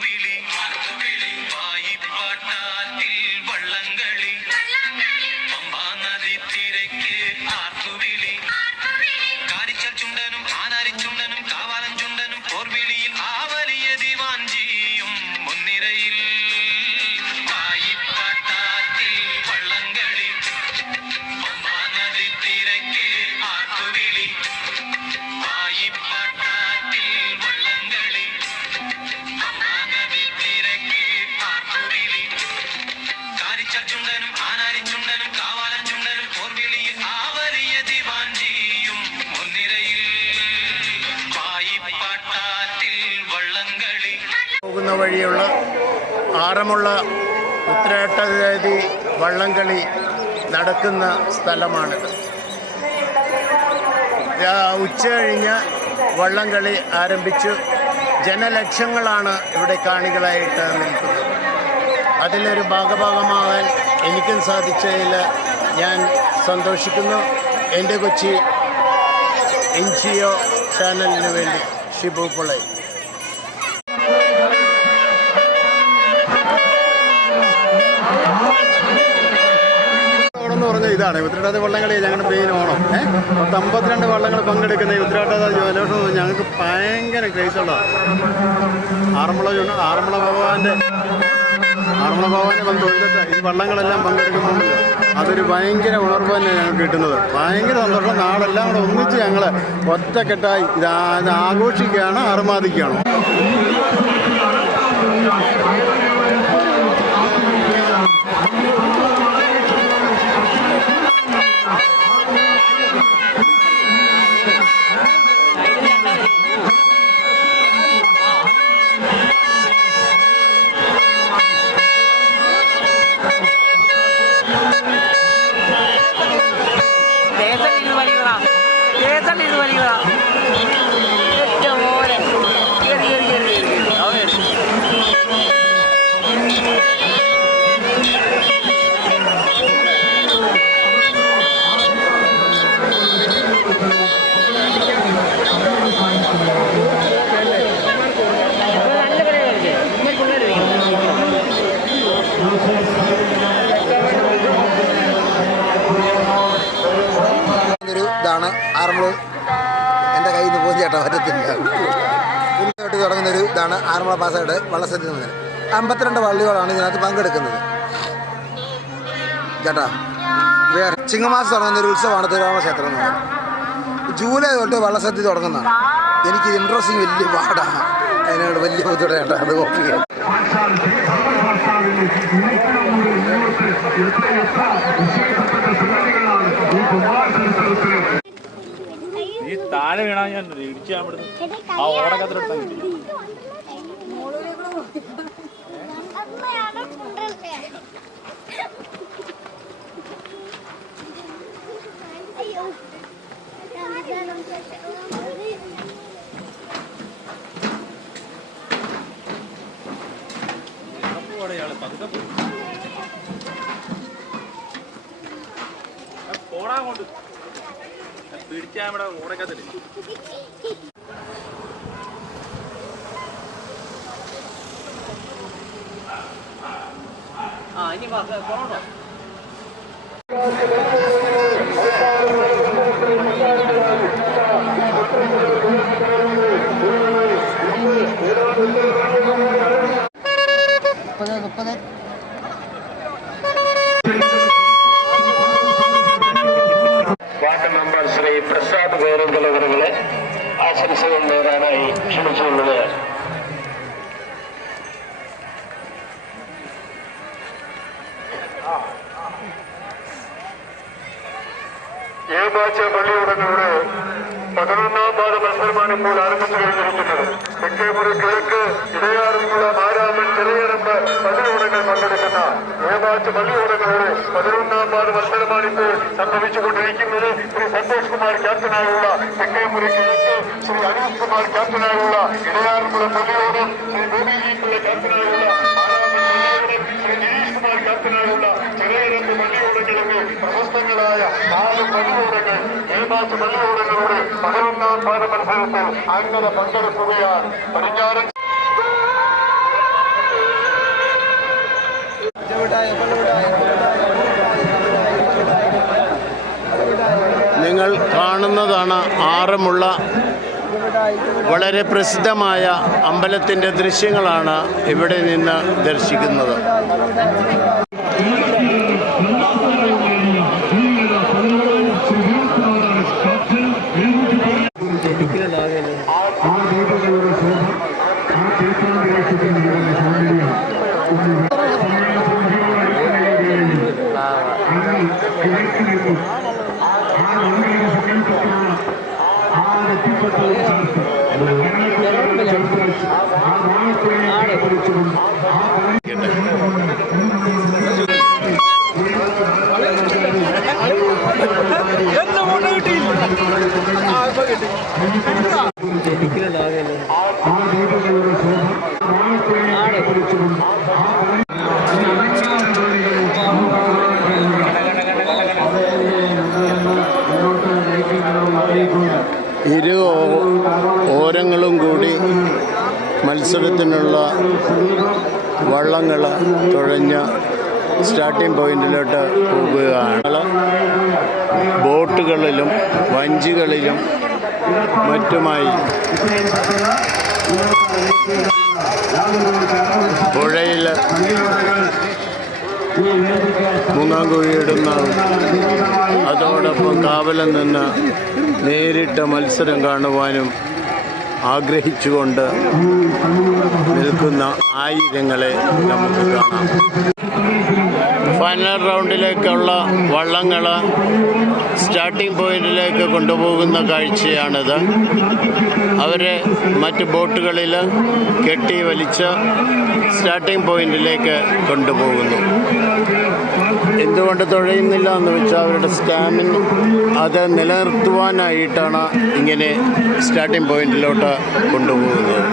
wheeling. പോകുന്ന വഴിയുള്ള ആറമുള്ള ഉത്തരേട്ടതി വള്ളംകളി നടക്കുന്ന സ്ഥലമാണിത്. ഉച്ച കഴിഞ്ഞ് വള്ളംകളി ആരംഭിച്ചു. ജനലക്ഷങ്ങളാണ് ഇവിടെ കാണികളായിട്ട് നിൽക്കുന്നത്. അതിലൊരു ഭാഗഭാഗമാകാൻ എനിക്കും സാധിച്ചതിൽ ഞാൻ സന്തോഷിക്കുന്നു. എന്റെ കൊച്ചി എൻ ജി ഒ ചാനലിന് വേണ്ടി ഷിബു പിള്ളൈ ഇതാണ്. ഉത്തരവാദിത്ത വള്ളംകളി ഞങ്ങളുടെ മെയിൻ ഓണം. ഏഹ് പത്ത് അമ്പത്തിരണ്ട് വള്ളങ്ങൾ പങ്കെടുക്കുന്ന ഈ ഉത്തരവാദിത്ത ജലോത്സവം ഞങ്ങൾക്ക് ഭയങ്കര ക്രേസ് ഉള്ളതാണ്. ആറന്മുള ആറന്മുള ഭഗവാന്റെ ആറന്മുള ഭഗവാനെ വന്ന് തൊഴുതിട്ട് ഈ വള്ളങ്ങളെല്ലാം പങ്കെടുക്കുമ്പോൾ അതൊരു ഭയങ്കര ഉണർവ് തന്നെ ഞങ്ങൾക്ക് കിട്ടുന്നത്. ഭയങ്കര സന്തോഷം. നാടെല്ലാം കൂടെ ഒന്നിച്ച് ഞങ്ങൾ ഒറ്റക്കെട്ടായി ഇത് ആഘോഷിക്കുകയാണ് അർമാദിക്കുകയാണ് பேசாமல் இது வரைக்கும் ആറന്മുള എന്റെ കയ്യിൽ നിന്ന് പോകുന്ന ചേട്ടാ പറ്റത്തില്ല. പുതിയതായിട്ട് തുടങ്ങുന്ന ഒരു ഇതാണ് ആറന്മുള പാസ്സായിട്ട് വള്ളസദ്യ മുതൽ അമ്പത്തിരണ്ട് വള്ളികളാണ് ഇതിനകത്ത് പങ്കെടുക്കുന്നത്. ചേട്ടാ വേറെ ചിങ്ങമാസം തുടങ്ങുന്ന ഒരു ഉത്സവമാണ് തിരുവാമ ക്ഷേത്രം എന്ന് പറയുന്നത്. ജൂലൈ തൊട്ട് വള്ളസദ്യ തുടങ്ങുന്നതാണ്. എനിക്ക് ഇൻട്രസ്റ്റിങ് വലിയ പാടാണ് അതിനോട് വലിയ ബുദ്ധിമുട്ട് ചേട്ടാ അത് കോപ്പി ചെയ്യാൻ. താഴെ വീണാ ഞാൻ ഇടിച്ച് ഞാൻ ഇവിടുന്ന് ആ ഓടക്കത്തിലെടുത്താൽ കിട്ടി പോടെ കൊണ്ട് പിടിച്ചാ ഇവിടെ ഓടക്കത്തിൽ ആ ഇനി കുറവുണ്ടോ പതിനൊന്നാം പാത മത്സരമാണ് ഇപ്പോൾ ആരംഭിച്ചു കഴിഞ്ഞിരിക്കുന്നത്. തെക്കേമുറി കിഴക്ക് ഇടയാറിലുള്ള മാരാമൻ ചെറിയറമ്പ് പള്ളിയോടങ്ങൾ പങ്കെടുക്കുന്ന ഏമാച്ച പള്ളിയോടങ്ങളോട് പതിനൊന്നാം പാത മത്സരമാണ് ഇപ്പോൾ സംഭവിച്ചുകൊണ്ടിരിക്കുന്നത്. ശ്രീ സന്തോഷ് കുമാർ ക്യാപ്റ്റനായുള്ള തെക്കേമുറി കിഴക്ക് ശ്രീ അനീഷ് കുമാർ ക്യാപ്റ്റനായുള്ള ഇടയാറുമുള്ള പള്ളിയോടും ശ്രീ ബോബി പിള്ള ക്യാപ്റ്റനായുള്ള മാരാമൻ പള്ളിയോടും ശ്രീ ഗിരീഷ് കുമാർ ക്യാപ്റ്റനായുള്ള ചെറിയറമ്പ് പള്ളിയോടങ്ങൾക്ക് പ്രശസ്തങ്ങളായ നാല് പള്ളിയോടങ്ങൾ ഏമാച്ച പള്ളിയോടങ്ങളോട് പതിനൊന്നാം പാത മത്സരത്തിൽ അങ്ങനെ പങ്കെടുക്കുകയാണ്. പടിഞ്ഞാറൻ നിങ്ങൾ കാണുന്നതാണ് ആറമുള്ള വളരെ പ്രസിദ്ധമായ അമ്പലത്തിന്റെ ദൃശ്യങ്ങളാണ് ഇവിടെ നിന്ന് ദർശിക്കുന്നത്. ഇരു ഓരങ്ങളും കൂടി മത്സരത്തിനുള്ള വള്ളങ്ങൾ തുഴഞ്ഞ് സ്റ്റാർട്ടിംഗ് പോയിന്റിലോട്ട് പോകുകയാണ് ബോട്ടുകളിലും വഞ്ചികളിലും മറ്റുമായി പുഴയിൽ മുങ്ങാങ്കുഴിയിടുന്ന അതോടൊപ്പം കാവലിൽ നിന്ന് നേരിട്ട് മത്സരം കാണുവാനും ആഗ്രഹിച്ചുകൊണ്ട് നിൽക്കുന്ന ആയിരങ്ങളെ നമുക്ക് കാണാം. ഫൈനൽ റൗണ്ടിലേക്കുള്ള വള്ളങ്ങൾ സ്റ്റാർട്ടിംഗ് പോയിന്റിലേക്ക് കൊണ്ടുപോകുന്ന കാഴ്ചയാണിത്. അവരെ മറ്റ് ബോട്ടുകളിൽ കെട്ടി വലിച്ച് സ്റ്റാർട്ടിംഗ് പോയിന്റിലേക്ക് കൊണ്ടുപോകുന്നു. എന്തുകൊണ്ട് തുഴയുന്നില്ല എന്ന് വെച്ചാൽ അവരുടെ സ്റ്റാമിന അത് നിലനിർത്തുവാനായിട്ടാണ് ഇങ്ങനെ സ്റ്റാർട്ടിംഗ് പോയിന്റിലോട്ട് കൊണ്ടുപോകുന്നത്.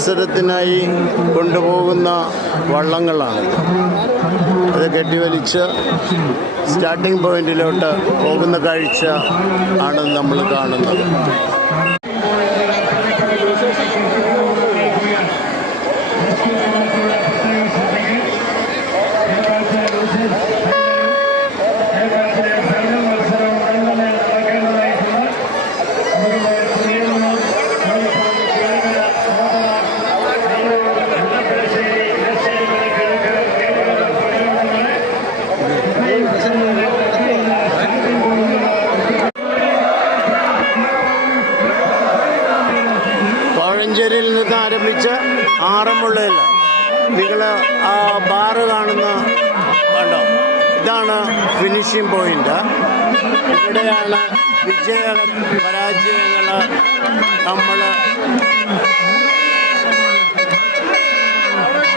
മത്സരത്തിനായി കൊണ്ടുപോകുന്ന വള്ളങ്ങളാണ്. അത് കെട്ടിവലിച്ച് സ്റ്റാർട്ടിംഗ് പോയിന്റിലോട്ട് പോകുന്ന കാഴ്ച ആണ് നമ്മൾ കാണുന്നത്. പരാജയങ്ങൾ നമ്മൾ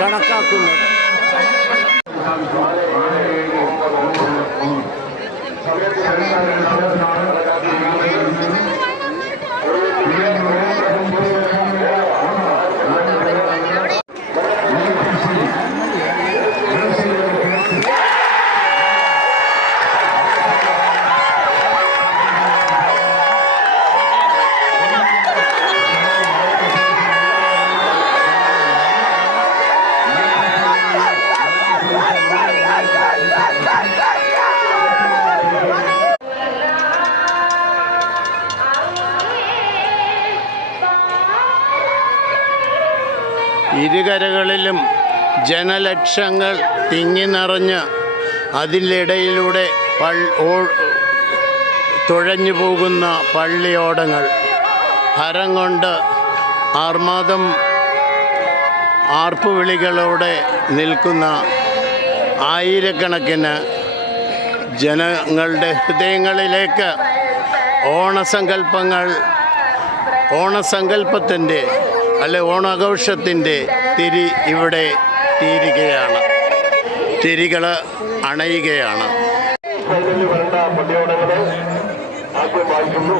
കണക്കാക്കുന്നത് ഇരുകരകളിലും ജനലക്ഷങ്ങൾ തിങ്ങി നിറഞ്ഞ് അതിലിടയിലൂടെ പൾ തുഴഞ്ഞു പോകുന്ന പള്ളിയോടങ്ങൾ. ഹരം കൊണ്ട് ആർമാദം ആർപ്പുവിളികളോടെ നിൽക്കുന്ന ആയിരക്കണക്കിന് ജനങ്ങളുടെ ഹൃദയങ്ങളിലേക്ക് ഓണസങ്കല്പങ്ങൾ ഓണസങ്കല്പത്തിന്റെ അല്ലെ ഓണാഘോഷത്തിന്റെ തിരി ഇവിടെ തീരുകയാണ്. തിരികൾ അണയുകയാണ്. ആദ്യം വായിക്കുന്നു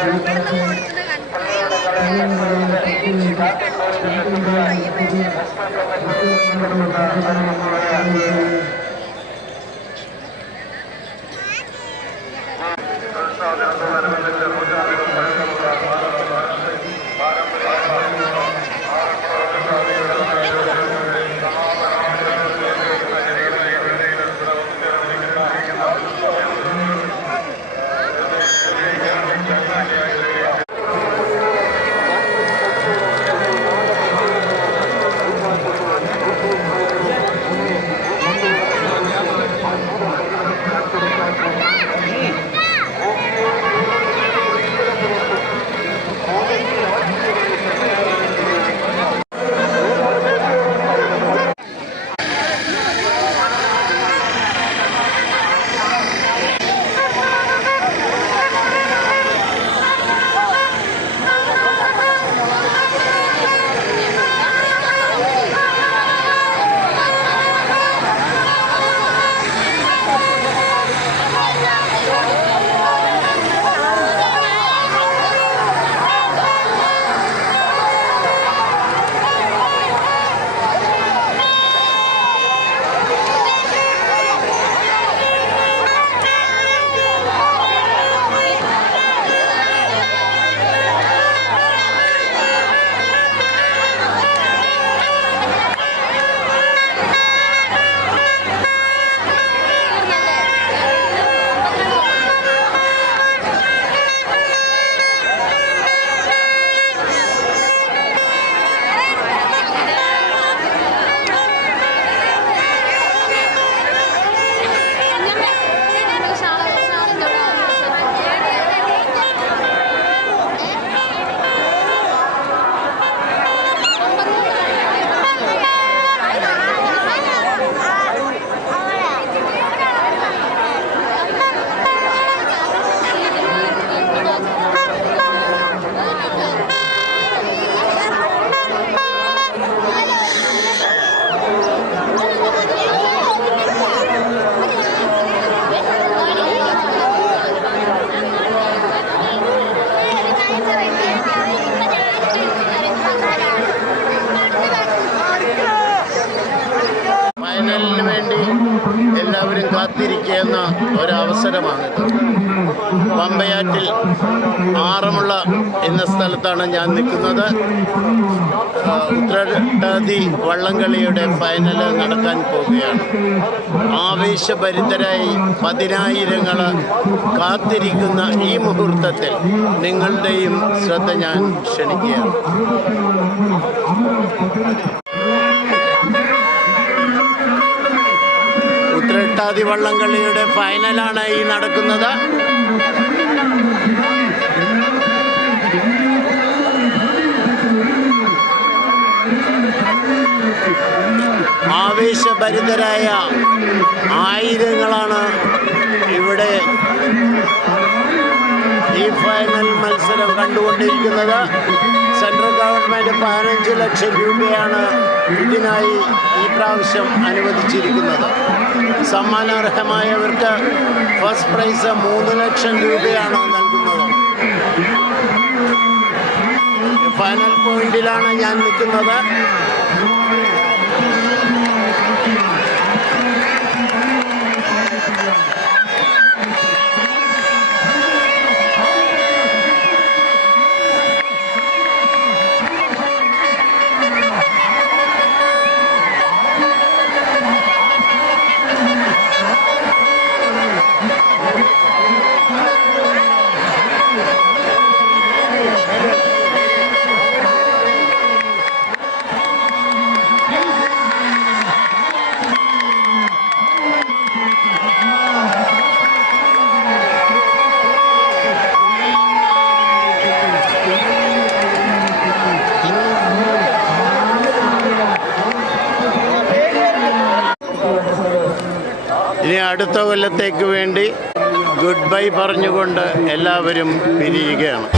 Thank you. ഒരവസരമാണിത് പമ്പയാറ്റിൽ ആറമുള്ള എന്ന സ്ഥലത്താണ് ഞാൻ നിൽക്കുന്നത്. ഉത്രട്ടാതി വള്ളംകളിയുടെ ഫൈനൽ നടക്കാൻ പോവുകയാണ്. ആവേശഭരിതരായി പതിനായിരങ്ങൾ കാത്തിരിക്കുന്ന ഈ മുഹൂർത്തത്തിൽ നിങ്ങളുടെയും ശ്രദ്ധ ഞാൻ ക്ഷണിക്കുകയാണ്. ഉത്രട്ടാതി വള്ളംകളിയുടെ ഫൈനലാണ് ഈ നടക്കുന്നത്. ആവേശഭരിതരായ ആയിരങ്ങളാണ് ഇവിടെ ഈ ഫൈനൽ മത്സരം കണ്ടുകൊണ്ടിരിക്കുന്നത്. സെൻട്രൽ ഗവൺമെന്റ് പതിനഞ്ച് ലക്ഷം രൂപയാണ് ഇതിനായി ഈ പ്രാവശ്യം അനുവദിച്ചിരിക്കുന്നത്. സമ്മാനാർഹമായവർക്ക് ഫസ്റ്റ് പ്രൈസ് മൂന്ന് ലക്ഷം രൂപയാണ് നൽകുന്നത്. ഫൈനൽ പോയിന്റിലാണ് ഞാൻ നിൽക്കുന്നത്. അടുത്ത കൊല്ലത്തേക്ക് വേണ്ടി ഗുഡ് ബൈ പറഞ്ഞുകൊണ്ട് എല്ലാവരും പിരിയുകയാണ്.